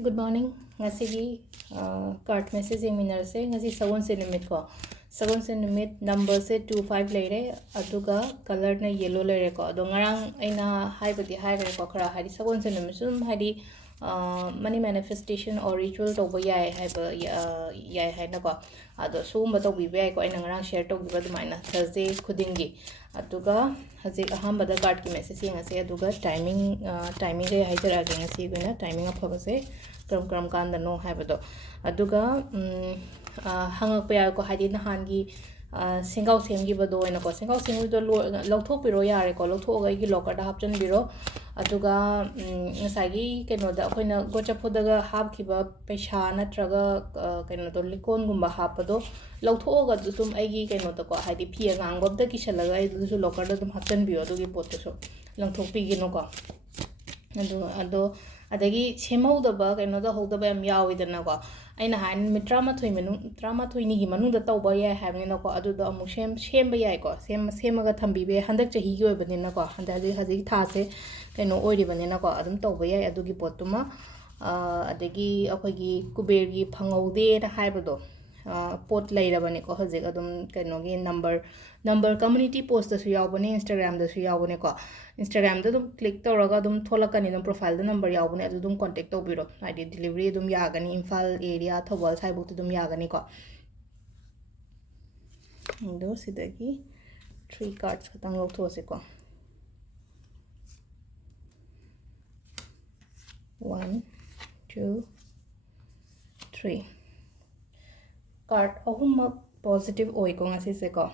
Good morning. Ngasigi cart messaging minarse ngasi sagon se numit ko. Sagon se numit number se 25 leire aduga color na yellow leire ko. Do ngarang aina haibati haigre ko khara hari sagon se numit sum hari money manifestation or ritual to bo yai haiba yai haina ko. Ado sum ba to bi bai ko aina ngarang share to giba dumaina Thursday khudingi. Aduga hazik aham bada card ki messaging ase aduga timing re haijar age ngasi gina timing afaba se kram kanda no haibado aduga hangak pa ko hadi nahangi singaw semgi bado ena ko singaw semgi do lawthok piro yare ko lawthok ga gi locker da hapchan biro aduga ngasagi keno da akoina gochapo daga hap khiba paisa natraga keno to likon gumba hapado lawthok ga dum aigi keno to ko hadi phi ngang da kisalaga ai du locker da dum hapchan biro do gi pot so lawthok pi gi no ko ado adagi semauda keno da hauda yam yawidana ko aina han mitra trama thoi ni gi manu da tawba ya havni na ko adu da amu sem ba yai ko sem ga thambi be handak chahi gi oibani na ko haji tha se keno oiri bani na ko adum tawba yai adu gi potuma adagi akhoi gi kuber gi phangaude na haibado pot lairabani ko hajik adum keno gi number community post da su yawbani Instagram da su yawbani ko Instagram da dum click tawraga dum tholakani dum profile da number yawbani adu dum contact tawbiro id delivery dum yagani Imphal area thobal saibuk dum yagani ko ndo sidagi 3 cards khatang lawthose ko 1 2 3 card ahum positive oi ko ngasi se ko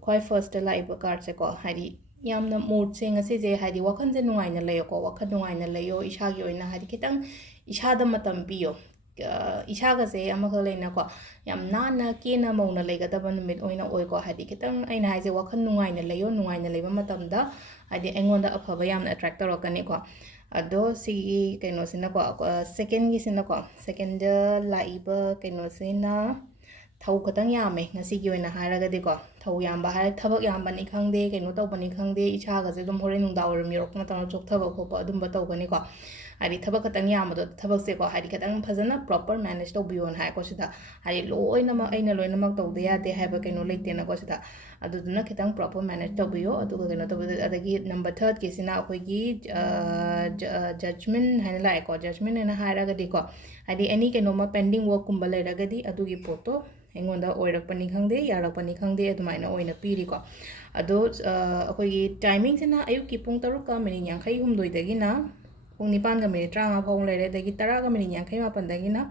khoi first la iba card se ko hari yamna mood se ngasi je hari wakhan je nungai na layo ko wakhan nungai na layo isha gi oina hari kitang isha da matam piyo isha ga se ama kho leina ko yam na na ke na mau na lega da ban mit oina oi ko hari kitang aina hai je wakhan nungai na leba matam da hari engon da afaba yamna attract ro ko ado si keno sina ko second gi sina ko second la iba keno sina thau khatang yame ngasi gi oina haraga de ko thau yamba har thabak yamba ni khangde keno taw bani khangde icha ga je dum hore nung da or mi rok na ta chok thaba ko pa dum ba taw gani ko hari thabak khatang yamba do thabak se ko hari khatang phajana proper manage to bion ha ko sida hari loina ma aina loina mak taw de ya de ha ba keno leite na ko sida adu duna khitang proper manage to biyo adu ga keno to adagi number 3 ke sina akoi gi judgment haina lai ko judgment na haraga de ko hari any keno ma pending work kumba le raga di adu gi poto engonda oirakpani khangde yarakpani khangde adumaina oina piri ko ado akoi gi timing sina ayuk ki pung 3 ka minute 63 dagina pung 9 ga minute 35 phawng lere dagi 10 ga minute 68 dagina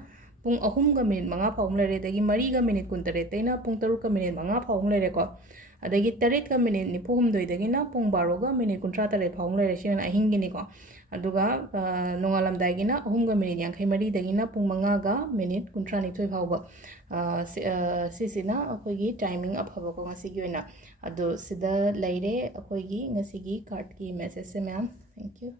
pung 3 ga minute 5 phawng lere dagi 3 ga minute 13 taina pung 3 ga minute 5 phawng lere ko adagi 8 ga minute 93 dagina pung 12 ga minute 38 phawng lere sina ahingini ko aduga nongalam dagina 3 ga minute 53 dagina pung 5 ga minute 39 phawba sisina akoigi timing afaba ko ngasigi oina ado sida laire akoigi ngasigi card ki message se ma'am thank you